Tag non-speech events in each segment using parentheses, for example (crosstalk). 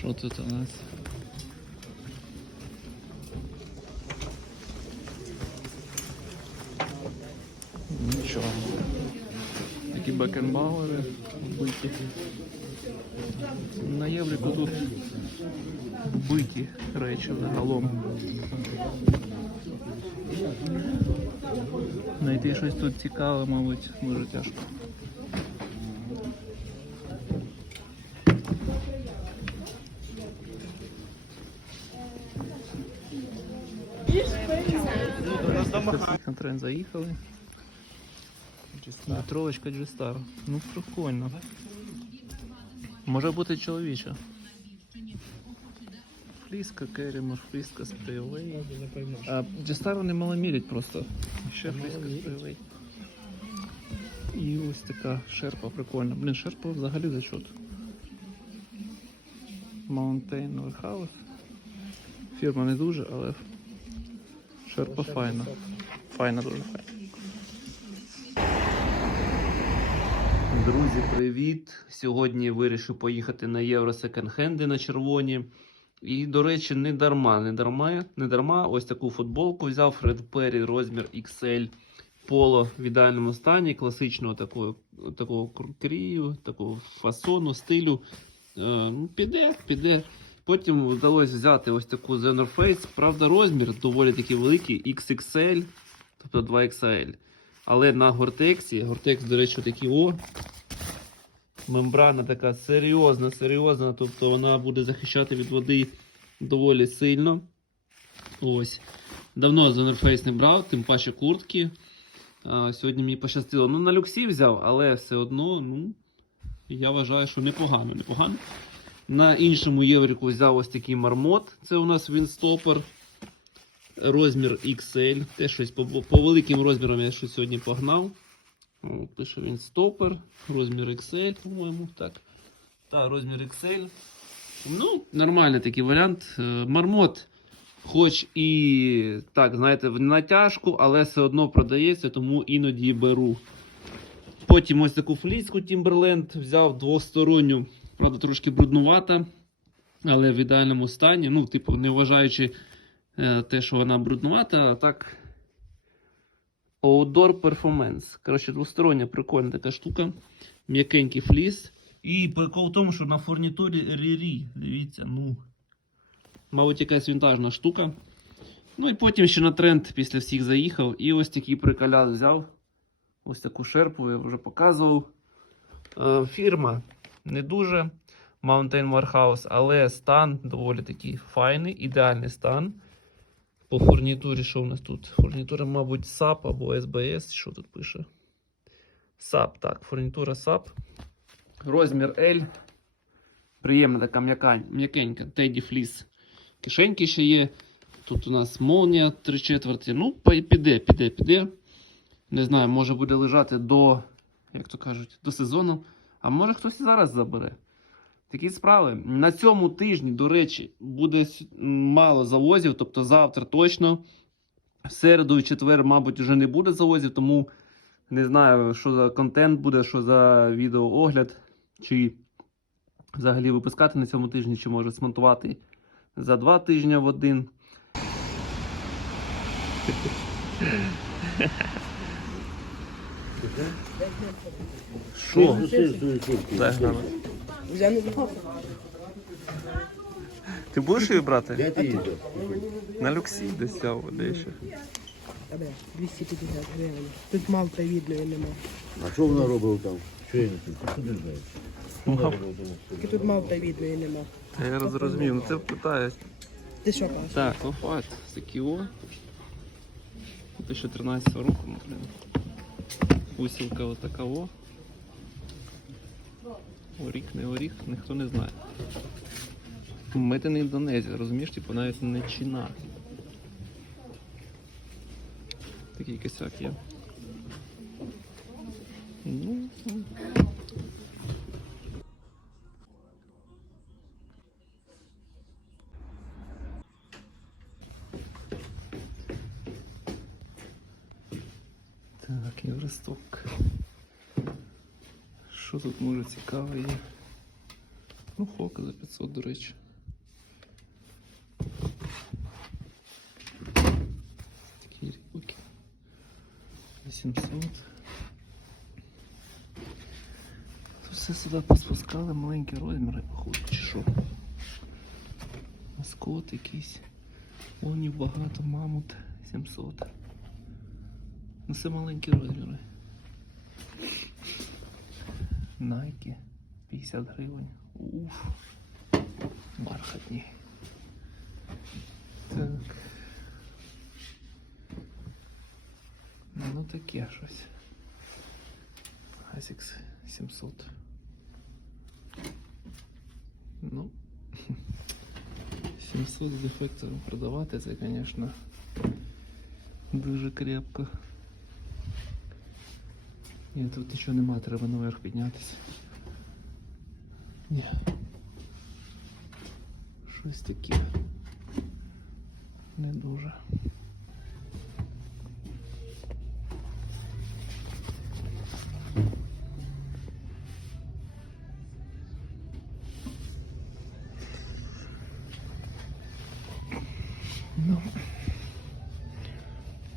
Що тут у нас? Нічого. Такі бекенбауери вбиті. На єврику тут вбиті речі загалом. Знайти щось тут цікаве, мабуть, дуже тяжко. На тренд заїхали. Метровочка G-Star. Ну прикольно. Може бути чоловіча. Фліска, Керімор, фліска, спрейлей. А G-Star вони мало мірять просто. Ще фліска, спрейлей. І ось така шерпа прикольна. Блін, шерпа взагалі зачот. Mountain Warehouse. Фірма не дуже, але шерпа файна. Файна, дуже файна. Друзі, привіт! Сьогодні вирішив поїхати на Євро секонд-хенди на червоні. І, до речі, не дарма, не дарма, не дарма. Ось таку футболку взяв Фред Перрі розмір XL поло в ідеальному стані, класичного такого, такого крію, такого фасону, стилю. Е, ну, піде, піде. Потім вдалося взяти ось таку The. Правда, розмір доволі такий великий, XXL, тобто 2XL. Але на Гортексі, Гортекс, до речі, такий о. Мембрана така серйозна, серйозна, тобто вона буде захищати від води доволі сильно. Ось. Давно за не брав, тим паче куртки. А, сьогодні мені пощастило. Ну, на люксі взяв, але все одно, ну, я вважаю, що непогано, непогано. На іншому єврику взяв ось такий мармот. Це у нас Вінстопер. Розмір XL. Те щось по, по великим розмірам я щось сьогодні погнав. О, Пише він стопер. Розмір XL, по-моєму. Так. Так, розмір XL. Ну, нормальний такий варіант. Е, Мармот, хоч і так, знаєте, в натяжку, але все одно продається, тому іноді беру. Потім ось таку фліску Timberland взяв двосторонню, правда, трошки бруднувата, але в ідеальному стані. Ну, типу, не вважаючи е, те, що вона бруднувата, а так. Outdoor Performance. Коротше, двостороння прикольна така штука. М'якенький фліс. І прикол в тому, що на фурнітурі рірі. Дивіться, ну. Мабуть, якась вінтажна штука. Ну і потім ще на тренд після всіх заїхав. І ось такий приколяд взяв. Ось таку шерпу я вже показував. Е, фірма не дуже Mountain Warehouse, але стан доволі такий файний, ідеальний стан. По фурнітурі, що у нас тут? Фурнітура, мабуть, SAP або SBS. Що тут пише? SAP, так, фурнітура SAP. Розмір L. Приємна така м'якенька Теді Фліс. Кишеньки ще є. Тут у нас молнія 3 четверті. Ну, піде, піде, піде. Не знаю, може буде лежати до, як то кажуть, до сезону. А може хтось і зараз забере. Такі справи. На цьому тижні, до речі, буде мало завозів, тобто завтра точно. В середу і четвер, мабуть, вже не буде завозів, тому не знаю, що за контент буде, що за відеоогляд, чи взагалі випускати на цьому тижні, чи може смонтувати за два тижні в один. Що? Я не знаю. Ти будеш її брати? Де ти? На люксі десь взяв дещо. Абе, 250 гривень. Тут малта видної нема. А що вона робила там? Що я не? Що ти знаєш? Тільки тут малта видної нема. Та я розумію, ну це питаюсь. Ти що кажеш? Так, офат, Секіо. 2013 року, ну, блін. Отака о. Оріх, не оріх, ніхто не знає. Мити не Індонезія, розумієш, типу навіть не Чина. Такий косяк є. Ну, Так, євросток. Що тут може цікаве є? Ну, Хока за 500, до речі. Такі ріки. 800. Тут все сюди поспускали маленькі розміри, походу, чи що. Маскот якийсь. Онів багато, мамут 700. Ну це маленькі розміри. Найки 50 гривень. Уф. Бархатні. Так. Ну таке щось. Asics 700. Ну. 700 з дефектором продавати це, звісно, дуже крепко. Ні, тут нічого нема, треба наверх піднятися. Ні. Щось таке. Не дуже. Ну,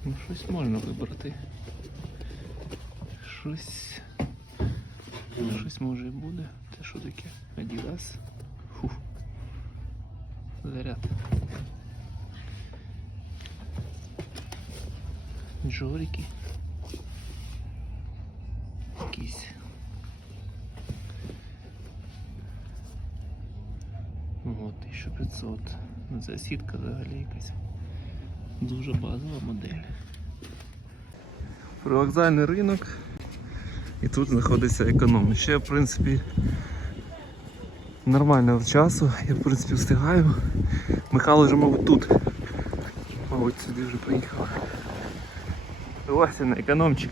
ну щось можна вибрати. Щось. Щось може і буде. Це що таке? Adidas. Фух. Заряд. Джорики. Якісь. Вот, 1500. Ну, Це сітка взагалі якась. Дуже базова модель. Привокзальний ринок. І тут знаходиться економ. Ще, в принципі, нормально часу. Я, в принципі, встигаю. Михайло вже, мабуть, тут. Мабуть, сюди вже приїхав. Ось він, економчик.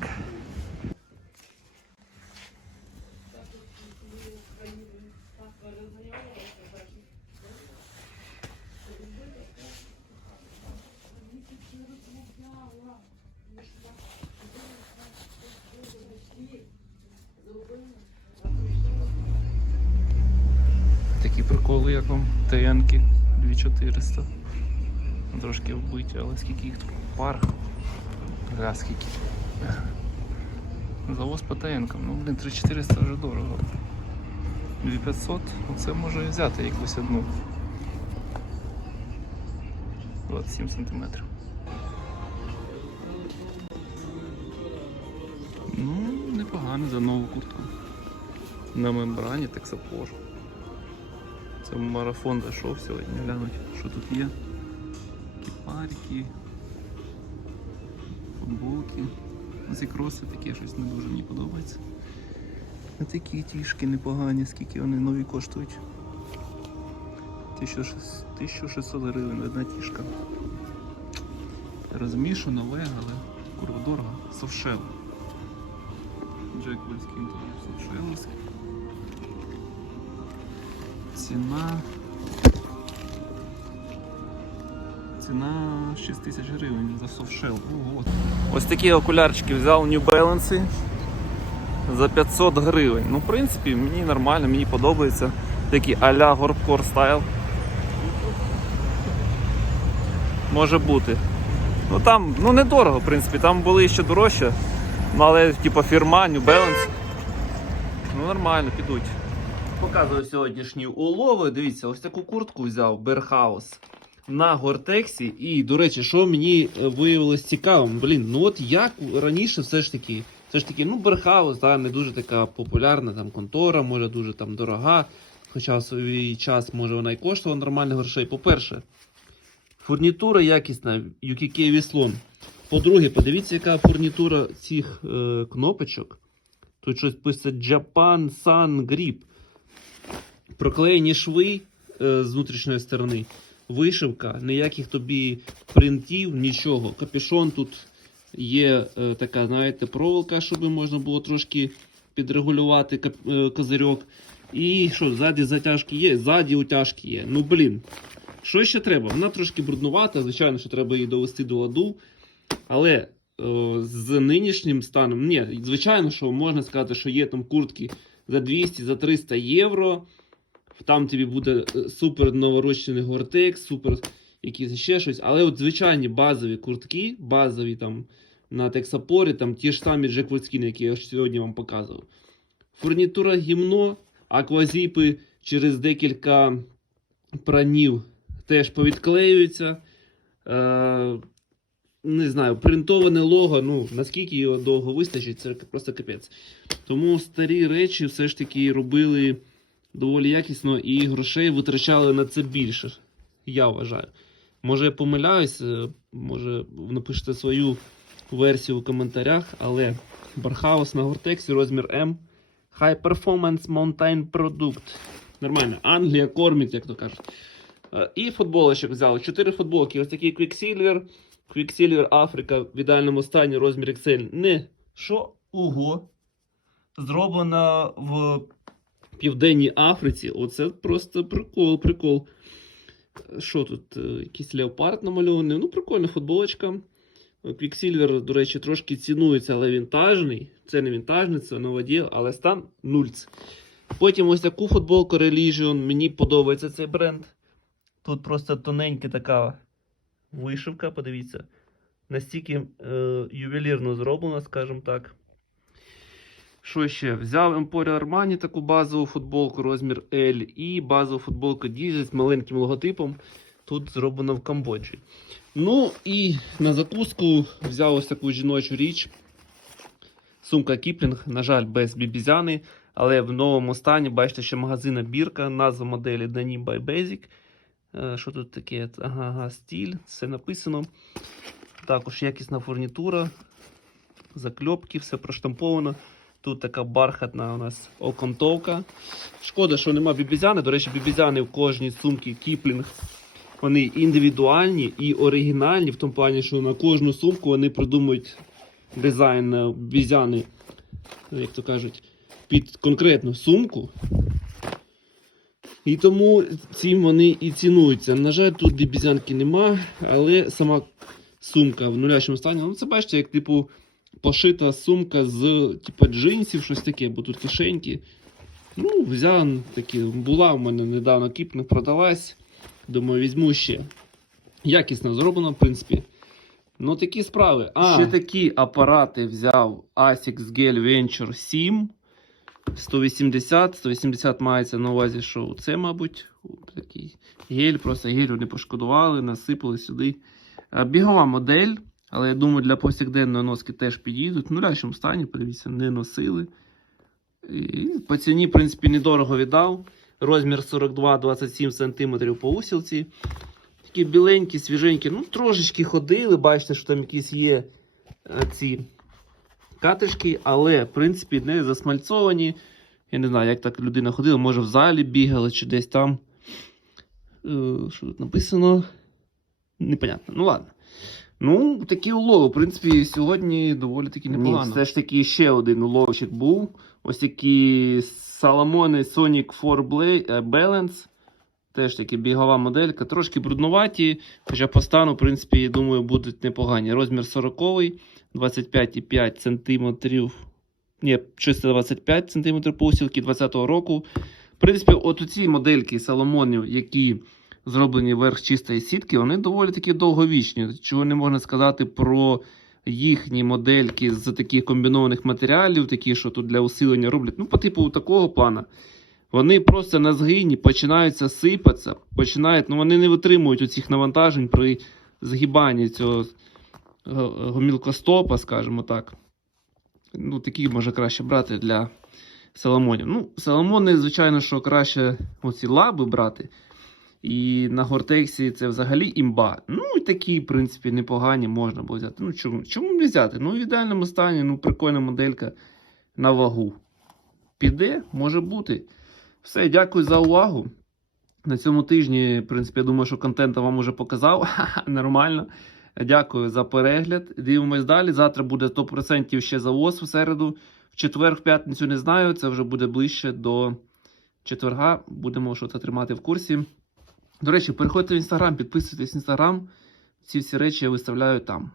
Але скільки їх тут пар. Гля, скільки. Завоз по ТНкам. Ну, блін, 3400 вже дорого. 2500, ну це може і взяти якусь одну. 27 сантиметрів. Ну, непогано за нову куртку. На мембрані так сапож. Це марафон зайшов сьогодні, глянуть, що тут є. Кіпарики, футболки. Ну, Ці кроси такі щось не дуже мені подобається. А такі тішки непогані, скільки вони нові коштують. 1600 1600 гривень одна тішка. Розумію, що нове, але курва дорого. Совшел. Джек Вольський совшеловський. Ціна. Ціна 6 тисяч гривень за софтшел. Ого. Ось такі окулярчики взяв New Balance за 500 гривень. Ну, в принципі, мені нормально, мені подобається. Такі а-ля горбкор стайл. Може бути. Ну там, ну недорого, в принципі, там були ще дорожче. Ну, але типу фірма, New Balance. Ну нормально, підуть. Показую сьогоднішні улови. Дивіться, ось таку куртку взяв Берхаус на Гортексі. І, до речі, що мені е, виявилось цікавим, блін, ну от як раніше все ж таки, все ж таки, ну, Берхаус, да, не дуже така популярна там контора, може дуже там дорога. Хоча в свій час, може, вона і коштувала нормальних грошей. По-перше, фурнітура якісна, UKK Віслон. По-друге, подивіться, яка фурнітура цих е, кнопочок. Тут щось пише Japan Sun Grip. Проклеєні шви е, з внутрішньої сторони. Вишивка, ніяких тобі принтів, нічого. Капюшон тут є е, така, знаєте, проволока, щоб можна було трошки підрегулювати е, козирьок. І що, ззаді затяжки є, ззаді утяжки є. Ну блін. Що ще треба? Вона трошки бруднувата, звичайно, що треба її довести до ладу. Але е, з нинішнім станом, ні, звичайно, що можна сказати, що є там куртки за 200, за 300 євро. Там тобі буде е, супер новорочений гортекс, супер якийсь ще щось. Але от звичайні базові куртки, базові там на тексапорі, там ті ж самі джеквудскіни, які я сьогодні вам показував. Фурнітура гімно, аквазіпи через декілька пранів теж повідклеюються. Е, не знаю, принтоване лого, ну наскільки його довго вистачить, це просто капець. Тому старі речі все ж таки робили доволі якісно і грошей витрачали на це більше. Я вважаю. Може я помиляюсь, е, може напишете свою версію у коментарях, але Бархаус на Гортексі розмір М. High Performance Mountain Product. Нормально. Англія кормить, як то кажуть. Е, І футболочок взяли. Чотири футболки. Ось такий Quicksilver. Quicksilver Африка в ідеальному стані, розмір XL. Не. Що? Ого. Зроблено в Південній Африці. Оце просто прикол, прикол. Що тут? Е, Якийсь леопард намальований. Ну, прикольна футболочка. Quicksilver, до речі, трошки цінується, але вінтажний. Це не вінтажний, це новоділ, але стан нульц. Потім ось таку футболку Religion. Мені подобається цей бренд. Тут просто тоненька така вишивка, подивіться. Настільки е, ювелірно зроблена, скажімо так. Що ще? Взяв Emporio Armani таку базову футболку, розмір L, і базову футболку Diesel з маленьким логотипом. Тут зроблено в Камбоджі. Ну і на закуску взяв ось таку жіночу річ. Сумка Кіплінг, на жаль, без бібізяни, але в новому стані, бачите, що магазина бірка, назва моделі Denim by Basic. Е, Що тут таке? Ага, ага, стіль, все написано. Також якісна фурнітура, закльопки, все проштамповано. Тут така бархатна у нас окантовка. Шкода, що нема бібізяни. До речі, бібізяни в кожній сумці Кіплінг. Вони індивідуальні і оригінальні, в тому плані, що на кожну сумку вони придумують дизайн бізяни, як то кажуть, під конкретну сумку. І тому цим вони і цінуються. На жаль, тут бібізянки нема, але сама сумка в нулячому стані. Ну, це бачите, як типу пошита сумка з типу, джинсів, щось таке, бо тут кишеньки. Ну, взяв такі, була у мене недавно кіпних продалась. Думаю, візьму ще. Якісно зроблено, в принципі. Ну, такі справи. А, ще такі апарати взяв ASICS Gel Venture 7. 180, 180 мається на увазі, що це, мабуть, такий гель, просто гелю не пошкодували, насипали сюди. Бігова модель, але я думаю, для повсякденної носки теж підійдуть. В нулячому стані, подивіться, не носили. І по ціні, в принципі, недорого віддав. Розмір 42-27 см по усілці. Такі біленькі, свіженькі. Ну, трошечки ходили, бачите, що там якісь є е, ці катишки, але, в принципі, не засмальцовані. Я не знаю, як так людина ходила, може в залі бігала чи десь там. Е, Що тут написано? Непонятно. Ну ладно. Ну, такі улови. В принципі, сьогодні доволі таки непогано. Ні, все ж таки ще один уловчик був. Ось такі Salomon Sonic 4 е, Balance. Теж таки бігова моделька. Трошки бруднуваті, хоча по стану, в принципі, я думаю, будуть непогані. Розмір 40 25,5 см. Ні, чисто 25 см посілки 20-го року. В принципі, от ці модельки Соломонів, які зроблені верх чистої сітки, вони доволі таки довговічні. Чого не можна сказати про їхні модельки з таких комбінованих матеріалів, такі, що тут для усилення роблять. Ну, по типу такого плана. Вони просто на згині починаються сипатися, починають, ну вони не витримують оцих навантажень при згибанні цього е, гомілкостопа, скажімо так. Ну, такі може краще брати для Соломонів. Ну, Соломони, звичайно, що краще оці лаби брати. І на Гортексі це взагалі імба. Ну, і такі, в принципі, непогані можна було взяти. Ну, чому, чому не взяти? Ну, в ідеальному стані, ну, прикольна моделька на вагу. Піде, може бути. Все, дякую за увагу. На цьому тижні, в принципі, я думаю, що контент вам уже показав. (laughs) Нормально. Дякую за перегляд. Дивимось далі. Завтра буде 100% ще завоз в середу. В четвер, в п'ятницю не знаю. Це вже буде ближче до четверга. Будемо щось тримати в курсі. До речі, переходьте в інстаграм, підписуйтесь в інстаграм. Ці всі речі я виставляю там.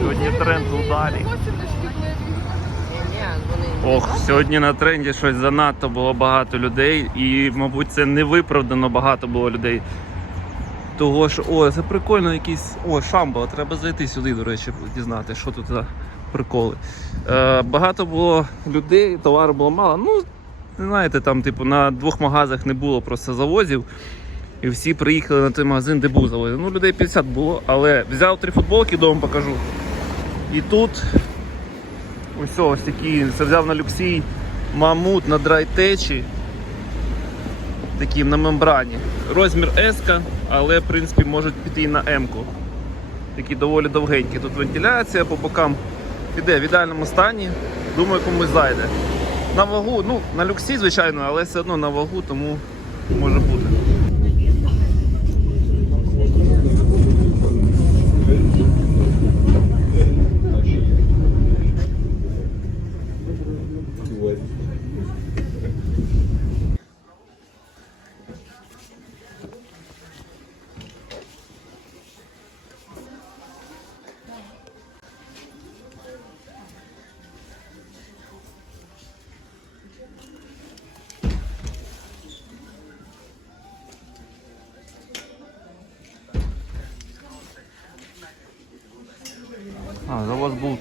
Сьогодні тренд удалі. Сьогодні на тренді щось занадто було багато людей, і, мабуть, це невиправдано багато було людей. Того що, о, це прикольно якийсь. О, шамбала, треба зайти сюди, до речі, дізнати, що тут за приколи. Е, багато було людей, товару було мало. Ну, знаєте, там, типу, на двох магазах не було просто завозів. І всі приїхали на той магазин, де був завоз. Ну, людей 50 було, але взяв три футболки, вдома покажу. І тут ось ось такі, це взяв на люксі мамут на драйтечі. Таким на мембрані. Розмір S, але в принципі можуть піти і на М-ку. Такі доволі довгенькі. Тут вентиляція по бокам іде в ідеальному стані. Думаю, комусь зайде. На вагу, ну, на люксі, звичайно, але все одно на вагу, тому може бути.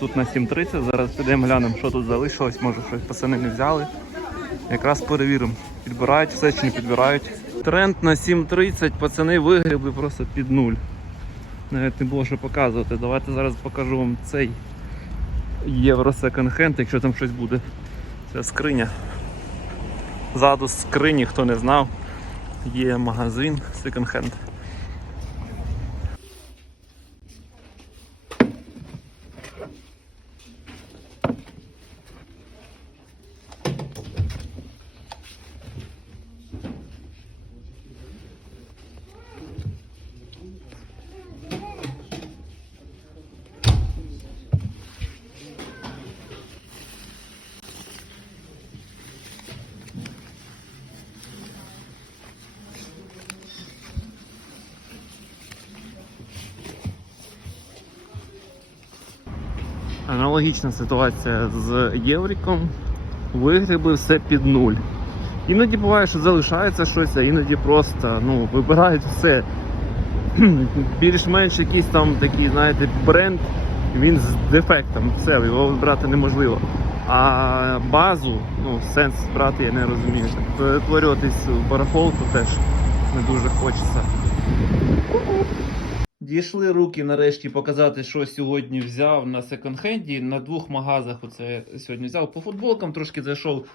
Тут на 7.30, зараз підемо глянемо, що тут залишилось, може щось пацани не взяли. Якраз перевіримо, підбирають все чи не підбирають. Тренд на 7.30, пацани вигрібли просто під нуль. Навіть не було що показувати. Давайте зараз покажу вам цей євро секонд-хенд, якщо там щось буде. Це скриня. Ззаду скрині, хто не знав, є магазин секонд-хенд. Аналогічна ситуація з Євріком. Вигрібли все під нуль. Іноді буває, що залишається щось, а іноді просто ну, вибирають все. (clears throat) Більш-менш якийсь там такий, знаєте, бренд, він з дефектом, все, його вибрати неможливо. А базу, ну, сенс брати я не розумію. Перетворюватись в барахолку теж не дуже хочеться. Дійшли руки нарешті показати, що сьогодні взяв на секонд-хенді. На двох магазах оце сьогодні взяв. По футболкам трошки зайшов.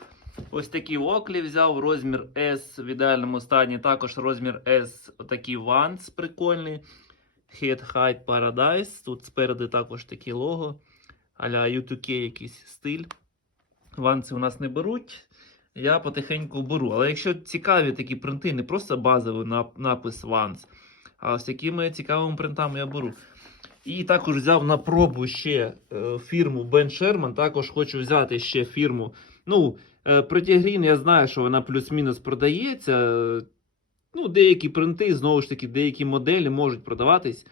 Ось такі оклі взяв, розмір S в ідеальному стані. Також розмір S, отакий ванс прикольний. Head Height Paradise. Тут спереду також такі лого. Аля U2K якийсь стиль. Ванси у нас не беруть. Я потихеньку беру. Але якщо цікаві такі принти, не просто базовий напис Vans, а з такими цікавими принтами я беру. І також взяв на пробу ще е, фірму Ben Sherman. Також хочу взяти ще фірму. Ну, е, Pretty я знаю, що вона плюс-мінус продається. Ну, деякі принти, знову ж таки, деякі моделі можуть продаватись.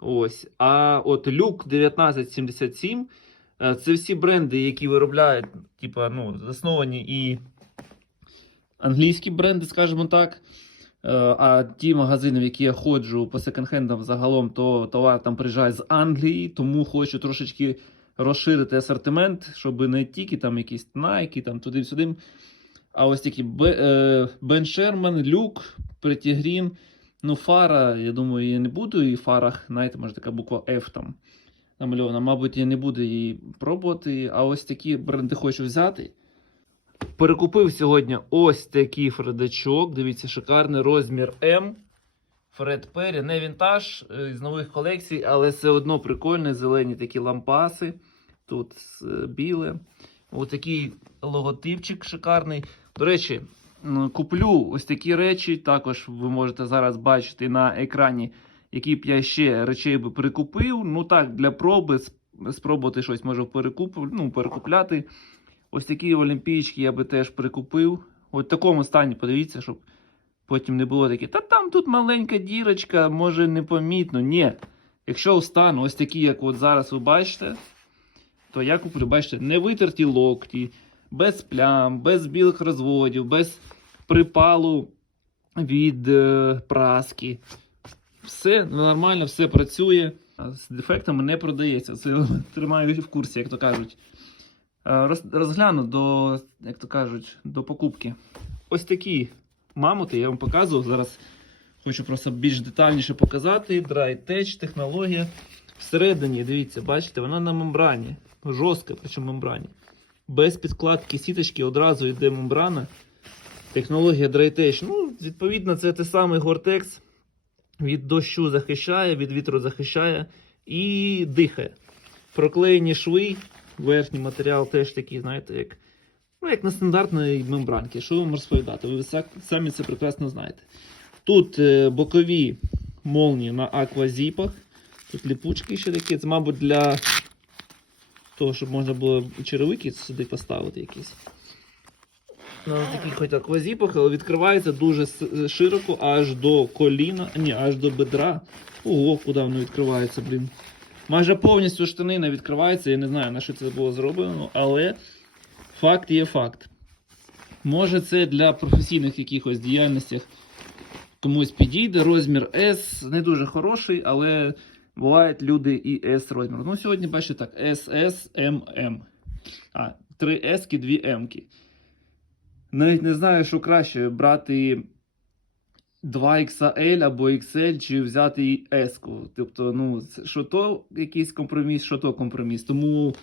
Ось. А от Luke 1977 е, це всі бренди, які виробляють, типа, ну, засновані і англійські бренди, скажімо так. Е, А ті магазини, в які я ходжу по секонд-хендам загалом, то товар там приїжджає з Англії, тому хочу трошечки розширити асортимент, щоб не тільки там якісь Nike, там туди-сюди. А ось такі Бен Шерман, Люк, Pretty ну, фара, я думаю, я не буду. І фарах, знаєте, може така буква F там намальована. Мабуть, я не буду її пробувати. А ось такі бренди хочу взяти. Перекупив сьогодні ось такий фредачок. Дивіться, шикарний розмір М. Фред Перрі, не вінтаж е, з нових колекцій, але все одно прикольні зелені такі лампаси. Тут е, біле. Ось такий логотипчик шикарний. До речі, куплю ось такі речі. Також ви можете зараз бачити на екрані, які б я ще речей би прикупив. Ну так, для проби спробувати щось може перекуп, ну, перекупляти. Ось такі олімпійчики я би теж прикупив. От в такому стані, подивіться, щоб потім не було таке, та там тут маленька дірочка, може непомітно. Ні. Якщо стан ось такі, як от зараз ви бачите, то я куплю, бачите, не витерті локті, без плям, без білих розводів, без припалу від е, праски. Все нормально, все працює. З дефектами не продається. Це (laughs) тримаю в курсі, як то кажуть. Е, роз- Розгляну до, як то кажуть, до покупки. Ось такі мамонти я вам показував. Зараз хочу просто більш детальніше показати. Dry Tech технологія. Всередині, дивіться, бачите, вона на мембрані. Жорстка, причому мембрані. Без підкладки сіточки одразу йде мембрана. Технологія Dry Tech. Ну, відповідно, це те саме Gore-Tex. Від дощу захищає, від вітру захищає і дихає. Проклеєні шви, верхній матеріал теж такий, знаєте, як, ну, як на стандартній мембранці. Що вам розповідати? Ви самі це прекрасно знаєте. Тут е, бокові молнії на аквазіпах. Тут ліпучки ще такі. Це, мабуть, для того, щоб можна було черевики сюди поставити якісь. На таких хоч аквазіпах, але відкривається дуже широко аж до коліна, ні, аж до бедра. Ого, куди воно відкривається, блін. Майже повністю штанина відкривається, я не знаю, на що це було зроблено, але факт є факт. Може, це для професійних якихось діяльностях комусь підійде. Розмір S не дуже хороший, але бувають люди і S розмір. Ну, сьогодні бачите так, SS, MM. А, 3 S, 2 M. Навіть не знаю, що краще брати 2XL або XL, чи взяти і S. Тобто, ну, що то якийсь компроміс, що то компроміс. Тому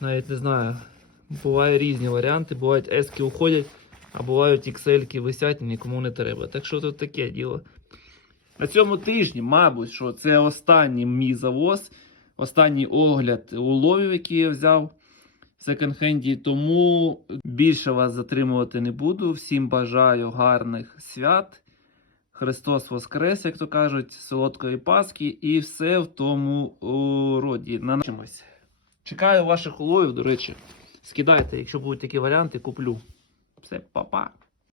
навіть не знаю. Бувають різні варіанти, бувають S уходять, а бувають XL висять і нікому не треба. Так що тут таке діло. На цьому тижні, мабуть, що це останній мій завоз, останній огляд уловів, який я взяв в секонд-хенді. Тому більше вас затримувати не буду. Всім бажаю гарних свят. Христос Воскрес, як то кажуть, солодкої Пасхи і все в тому роді. Наначимось. Чекаю ваших уловів, до речі. Скидайте, якщо будуть такі варіанти, куплю. Все, па-па.